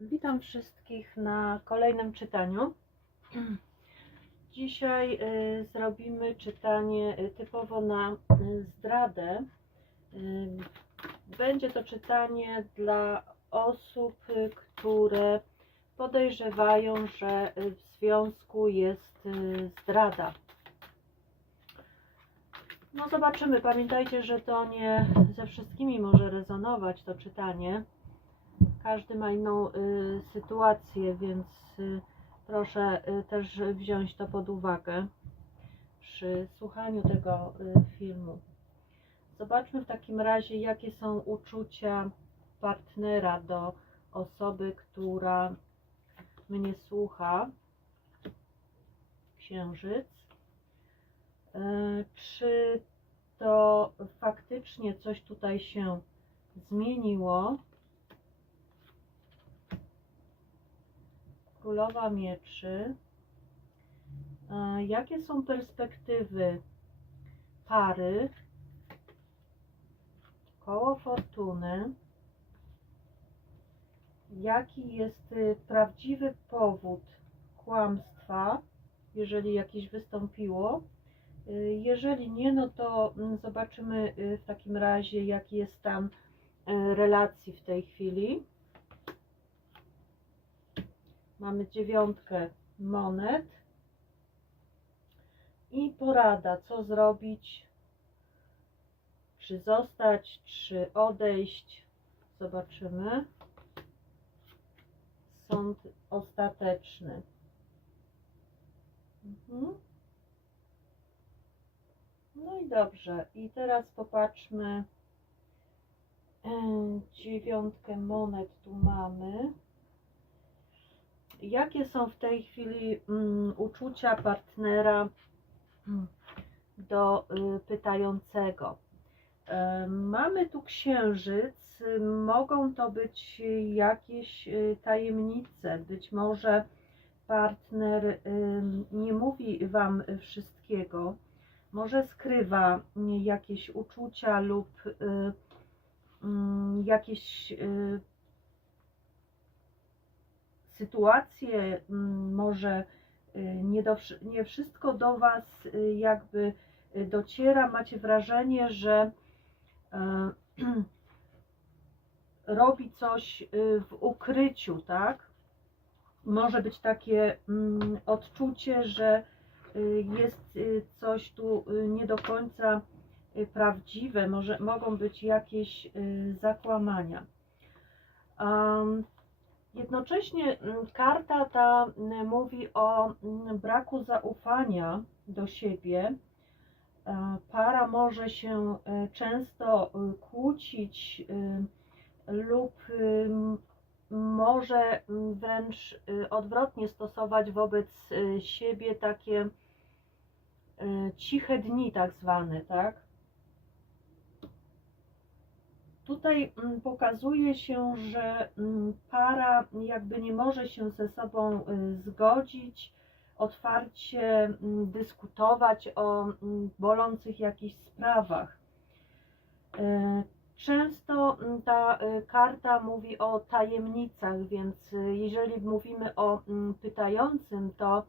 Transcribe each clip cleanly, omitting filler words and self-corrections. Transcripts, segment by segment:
Witam wszystkich na kolejnym czytaniu. Dzisiaj zrobimy czytanie typowo na zdradę. Będzie to czytanie dla osób, które podejrzewają, że w związku jest zdrada. No zobaczymy. Pamiętajcie, że to nie ze wszystkimi może rezonować to czytanie. Każdy ma inną sytuację, więc proszę też wziąć to pod uwagę przy słuchaniu tego filmu. Zobaczmy w takim razie, jakie są uczucia partnera do osoby, która mnie słucha. Księżyc. Czy to faktycznie coś tutaj się zmieniło? Królowa Mieczy. Jakie są perspektywy pary? Koło Fortuny. Jaki jest prawdziwy powód kłamstwa, jeżeli jakiś wystąpiło? Jeżeli nie, no to zobaczymy w takim razie, jaki jest stan relacji w tej chwili. Mamy 9 monet i porada, co zrobić, czy zostać, czy odejść. Zobaczymy. Sąd ostateczny. No i dobrze. I teraz popatrzmy. 9 monet tu mamy. Jakie są w tej chwili uczucia partnera do pytającego? Mamy tu księżyc, mogą to być jakieś tajemnice, być może partner nie mówi Wam wszystkiego, może skrywa jakieś uczucia lub jakieś sytuacje, może nie wszystko do Was jakby dociera, macie wrażenie, że robi coś w ukryciu, tak? Może być takie odczucie, że jest coś tu nie do końca prawdziwe, mogą być jakieś zakłamania. Jednocześnie karta ta mówi o braku zaufania do siebie. Para może się często kłócić lub może wręcz odwrotnie stosować wobec siebie takie ciche dni tak zwane, tak? Tutaj pokazuje się, że para jakby nie może się ze sobą zgodzić, otwarcie dyskutować o bolących jakichś sprawach. Często ta karta mówi o tajemnicach, więc jeżeli mówimy o pytającym, to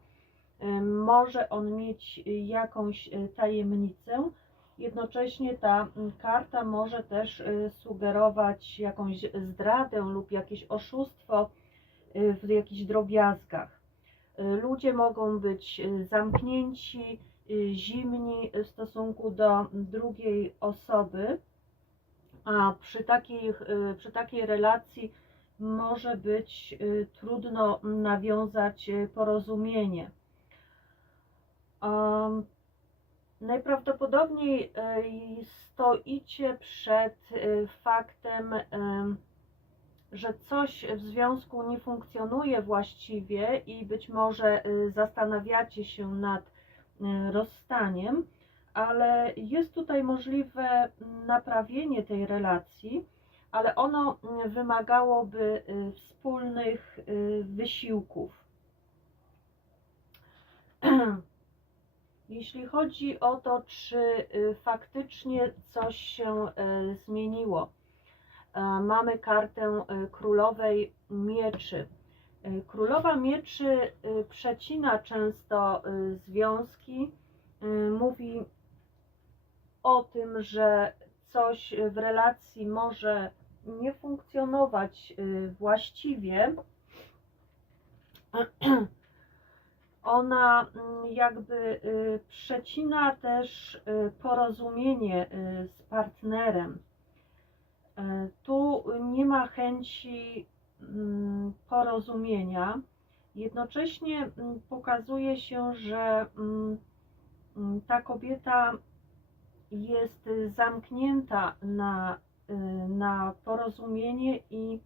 może on mieć jakąś tajemnicę. Jednocześnie ta karta może też sugerować jakąś zdradę lub jakieś oszustwo w jakichś drobiazgach. Ludzie mogą być zamknięci, zimni w stosunku do drugiej osoby, a przy takiej relacji może być trudno nawiązać porozumienie. Najprawdopodobniej stoicie przed faktem, że coś w związku nie funkcjonuje właściwie i być może zastanawiacie się nad rozstaniem, ale jest tutaj możliwe naprawienie tej relacji, ale ono wymagałoby wspólnych wysiłków. Jeśli chodzi o to, czy faktycznie coś się zmieniło, mamy kartę królowej Mieczy. Królowa Mieczy przecina często związki, mówi o tym, że coś w relacji może nie funkcjonować właściwie. Ona jakby przecina też porozumienie z partnerem. Tu nie ma chęci porozumienia. Jednocześnie pokazuje się, że ta kobieta jest zamknięta na porozumienie i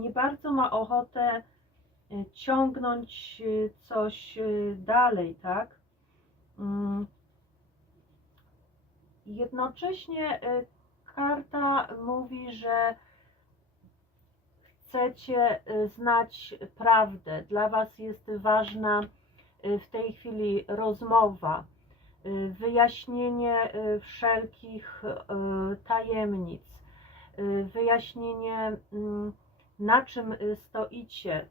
nie bardzo ma ochotę ciągnąć coś dalej, tak? Jednocześnie karta mówi, że chcecie znać prawdę. Dla Was jest ważna w tej chwili rozmowa, wyjaśnienie wszelkich tajemnic, wyjaśnienie, na czym stoicie,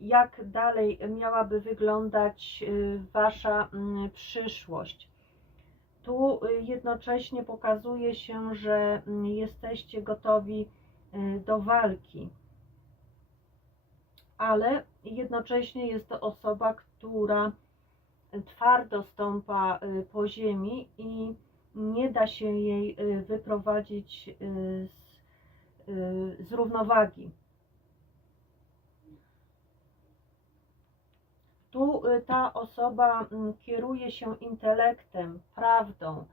jak dalej miałaby wyglądać Wasza przyszłość. Tu jednocześnie pokazuje się, że jesteście gotowi do walki, ale jednocześnie jest to osoba, która twardo stąpa po ziemi i nie da się jej wyprowadzić z równowagi. Tu ta osoba kieruje się intelektem, prawdą,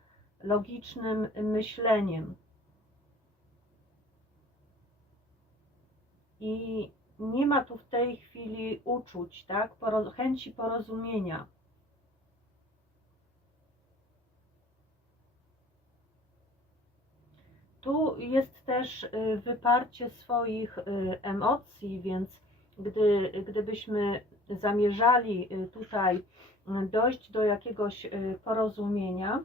logicznym myśleniem i nie ma tu w tej chwili uczuć, tak? Chęci porozumienia. Tu jest też wyparcie swoich emocji, więc gdybyśmy zamierzali tutaj dojść do jakiegoś porozumienia,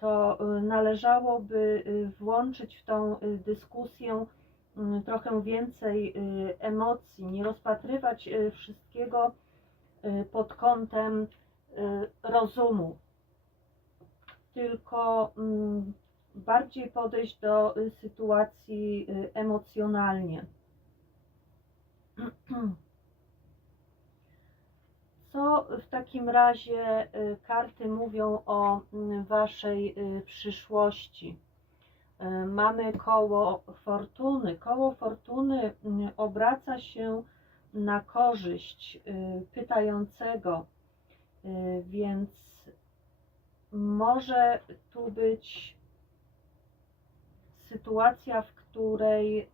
to należałoby włączyć w tą dyskusję trochę więcej emocji, nie rozpatrywać wszystkiego pod kątem rozumu, tylko bardziej podejść do sytuacji emocjonalnie. Co w takim razie karty mówią o Waszej przyszłości? Mamy koło fortuny. Koło fortuny obraca się na korzyść pytającego, więc może tu być sytuacja, w której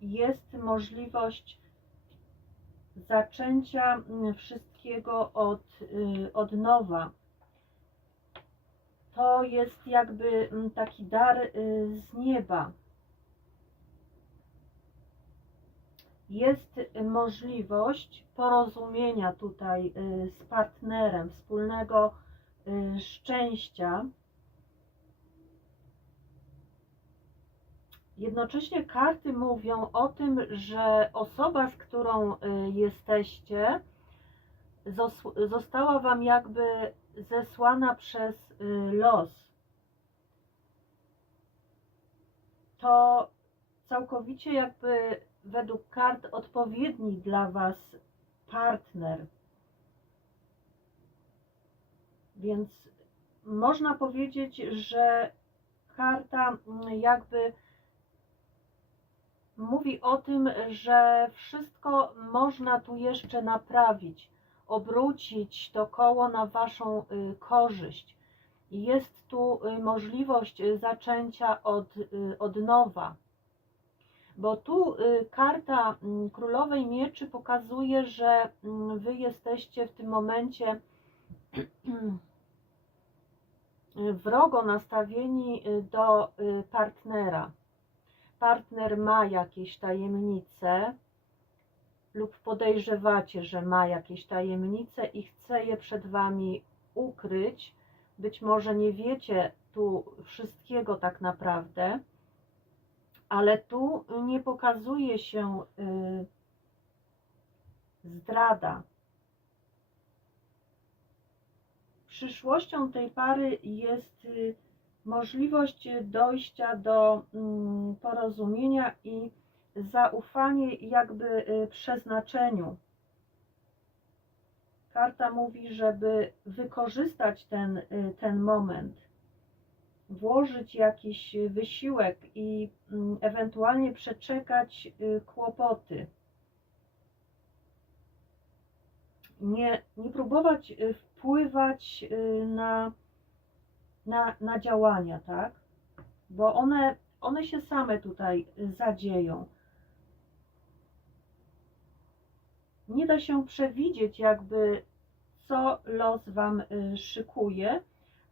jest możliwość zaczęcia wszystkiego od nowa. To jest jakby taki dar z nieba. Jest możliwość porozumienia tutaj z partnerem, wspólnego szczęścia. Jednocześnie karty mówią o tym, że osoba, z którą jesteście, została Wam jakby zesłana przez los. To całkowicie jakby według kart odpowiedni dla Was partner. Więc można powiedzieć, że karta jakby mówi o tym, że wszystko można tu jeszcze naprawić, obrócić to koło na Waszą korzyść. Jest tu możliwość zaczęcia od nowa. Bo tu karta Królowej Mieczy pokazuje, że Wy jesteście w tym momencie wrogo nastawieni do partnera. Partner ma jakieś tajemnice lub podejrzewacie, że ma jakieś tajemnice i chce je przed Wami ukryć. Być może nie wiecie tu wszystkiego tak naprawdę, ale tu nie pokazuje się zdrada. Przyszłością tej pary jest możliwość dojścia do porozumienia i zaufanie jakby przeznaczeniu. Karta mówi, żeby wykorzystać ten moment, włożyć jakiś wysiłek i ewentualnie przeczekać kłopoty. Nie próbować wpływać na działania, tak? Bo one się same tutaj zadzieją. Nie da się przewidzieć jakby, co los Wam szykuje,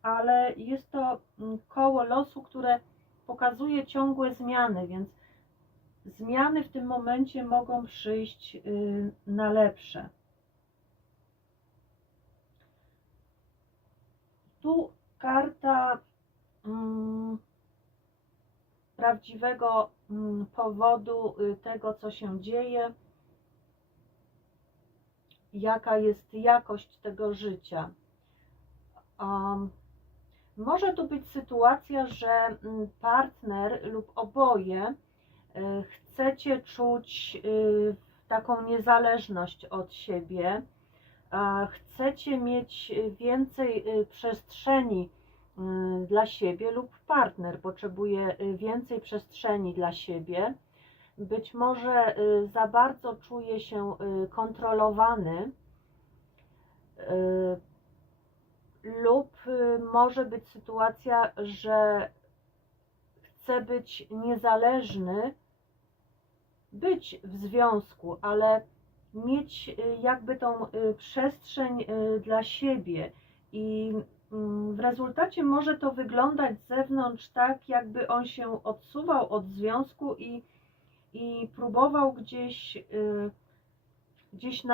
ale jest to koło losu, które pokazuje ciągłe zmiany, więc zmiany w tym momencie mogą przyjść na lepsze. Tu karta prawdziwego powodu tego, co się dzieje, jaka jest jakość tego życia. Może tu być sytuacja, że partner lub oboje chcecie czuć taką niezależność od siebie, chcecie mieć więcej przestrzeni dla siebie lub partner potrzebuje więcej przestrzeni dla siebie. Być może za bardzo czuje się kontrolowany lub może być sytuacja, że chce być niezależny, być w związku, ale mieć jakby tą przestrzeń dla siebie i w rezultacie może to wyglądać z zewnątrz tak, jakby on się odsuwał od związku i próbował gdzieś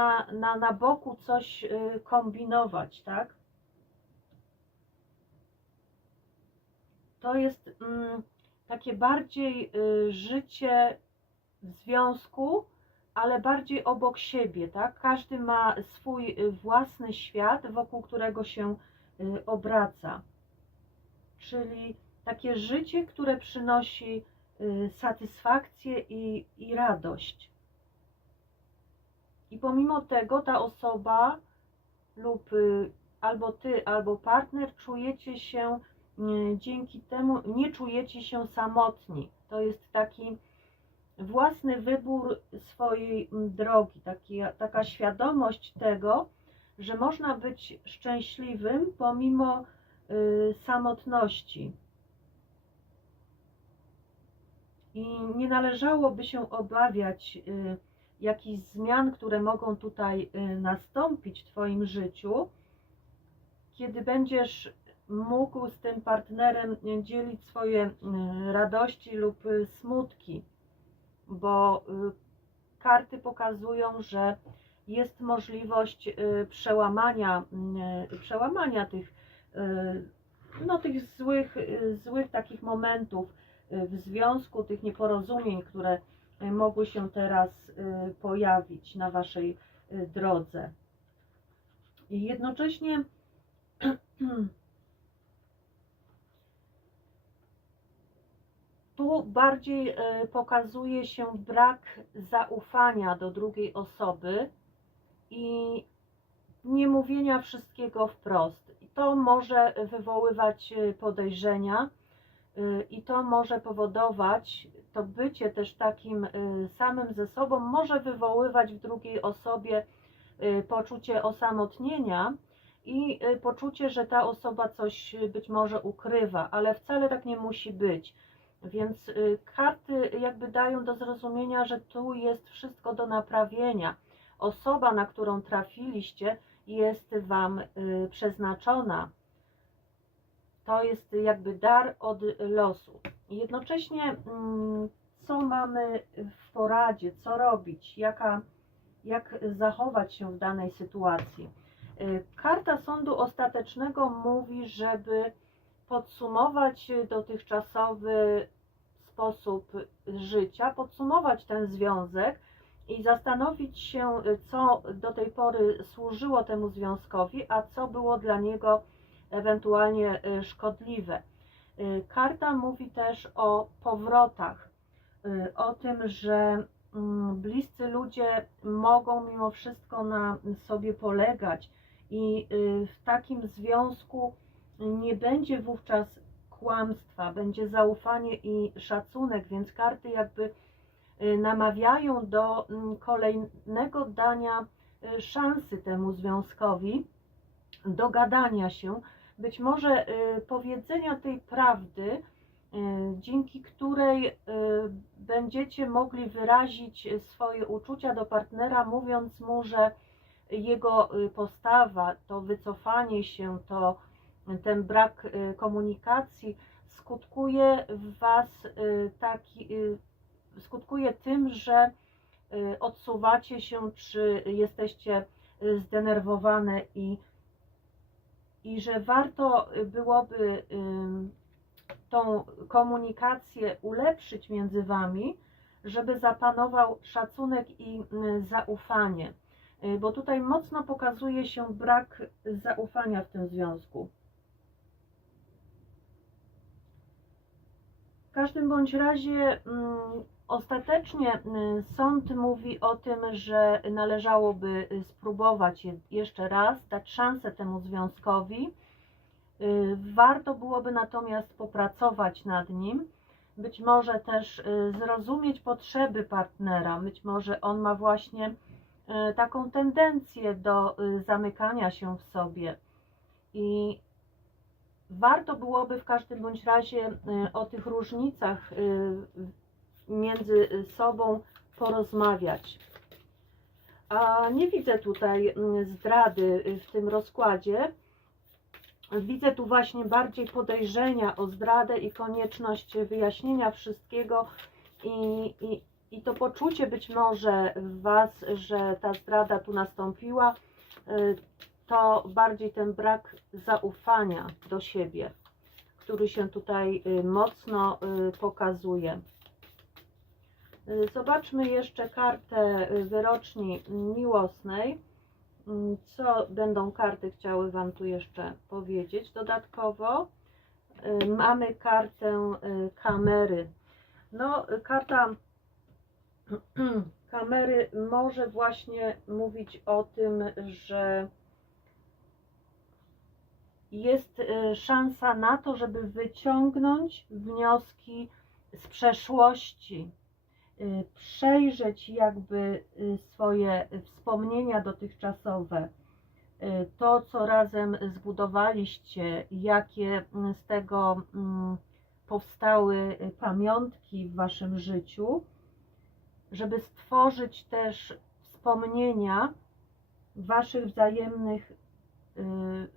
na boku coś kombinować, tak? To jest takie bardziej życie w związku, ale bardziej obok siebie, tak? Każdy ma swój własny świat, wokół którego się obraca. Czyli takie życie, które przynosi satysfakcję i radość. I pomimo tego ta osoba lub albo ty, albo partner czujecie się dzięki temu, nie czujecie się samotni. To jest taki własny wybór swojej drogi, taka świadomość tego, że można być szczęśliwym pomimo samotności. I nie należałoby się obawiać jakichś zmian, które mogą tutaj nastąpić w Twoim życiu, kiedy będziesz mógł z tym partnerem dzielić swoje radości lub smutki, bo karty pokazują, że jest możliwość przełamania tych złych takich momentów w związku, tych nieporozumień, które mogły się teraz pojawić na Waszej drodze. I jednocześnie tu bardziej pokazuje się brak zaufania do drugiej osoby i nie mówienia wszystkiego wprost. I to może wywoływać podejrzenia i to może powodować, to bycie też takim samym ze sobą może wywoływać w drugiej osobie poczucie osamotnienia i poczucie, że ta osoba coś być może ukrywa, ale wcale tak nie musi być. Więc karty jakby dają do zrozumienia, że tu jest wszystko do naprawienia. Osoba, na którą trafiliście, jest Wam przeznaczona. To jest jakby dar od losu. Jednocześnie co mamy w poradzie, co robić, jak zachować się w danej sytuacji. Karta sądu ostatecznego mówi, żeby podsumować dotychczasowy sposób życia, podsumować ten związek i zastanowić się, co do tej pory służyło temu związkowi, a co było dla niego ewentualnie szkodliwe. Karta mówi też o powrotach, o tym, że bliscy ludzie mogą mimo wszystko na sobie polegać i w takim związku nie będzie wówczas kłamstwa, będzie zaufanie i szacunek, więc karty jakby namawiają do kolejnego dania szansy temu związkowi, dogadania się, być może powiedzenia tej prawdy, dzięki której będziecie mogli wyrazić swoje uczucia do partnera, mówiąc mu, że jego postawa, to wycofanie się, ten brak komunikacji skutkuje w Was skutkuje tym, że odsuwacie się, czy jesteście zdenerwowane i że warto byłoby tą komunikację ulepszyć między Wami, żeby zapanował szacunek i zaufanie, bo tutaj mocno pokazuje się brak zaufania w tym związku. W każdym bądź razie ostatecznie sąd mówi o tym, że należałoby spróbować jeszcze raz, dać szansę temu związkowi. Warto byłoby natomiast popracować nad nim, być może też zrozumieć potrzeby partnera, być może on ma właśnie taką tendencję do zamykania się w sobie i warto byłoby w każdym bądź razie o tych różnicach między sobą porozmawiać. A nie widzę tutaj zdrady w tym rozkładzie. Widzę tu właśnie bardziej podejrzenia o zdradę i konieczność wyjaśnienia wszystkiego i to poczucie być może w Was, że ta zdrada tu nastąpiła, to bardziej ten brak zaufania do siebie, który się tutaj mocno pokazuje. Zobaczmy jeszcze kartę wyroczni miłosnej. Co będą karty chciały Wam tu jeszcze powiedzieć? Dodatkowo mamy kartę kamery. No, karta kamery może właśnie mówić o tym, że jest szansa na to, żeby wyciągnąć wnioski z przeszłości, przejrzeć jakby swoje wspomnienia dotychczasowe, to co razem zbudowaliście, jakie z tego powstały pamiątki w Waszym życiu, żeby stworzyć też wspomnienia Waszych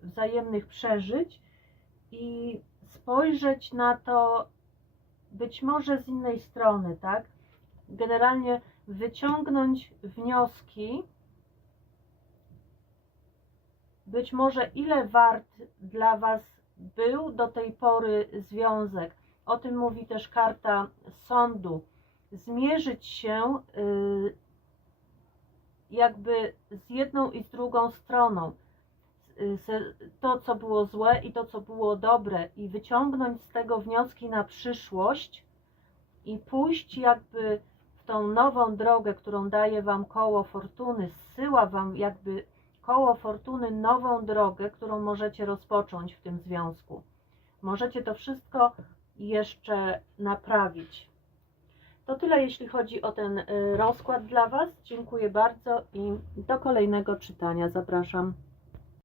wzajemnych przeżyć i spojrzeć na to być może z innej strony, tak? Generalnie wyciągnąć wnioski, być może ile wart dla Was był do tej pory związek. O tym mówi też karta sądu. Zmierzyć się jakby z jedną i z drugą stroną. To, co było złe i to, co było dobre, i wyciągnąć z tego wnioski na przyszłość i pójść jakby w tą nową drogę, którą daje Wam koło fortuny, zsyła Wam jakby koło fortuny nową drogę, którą możecie rozpocząć w tym związku. Możecie to wszystko jeszcze naprawić. To tyle, jeśli chodzi o ten rozkład dla Was. Dziękuję bardzo i do kolejnego czytania zapraszam.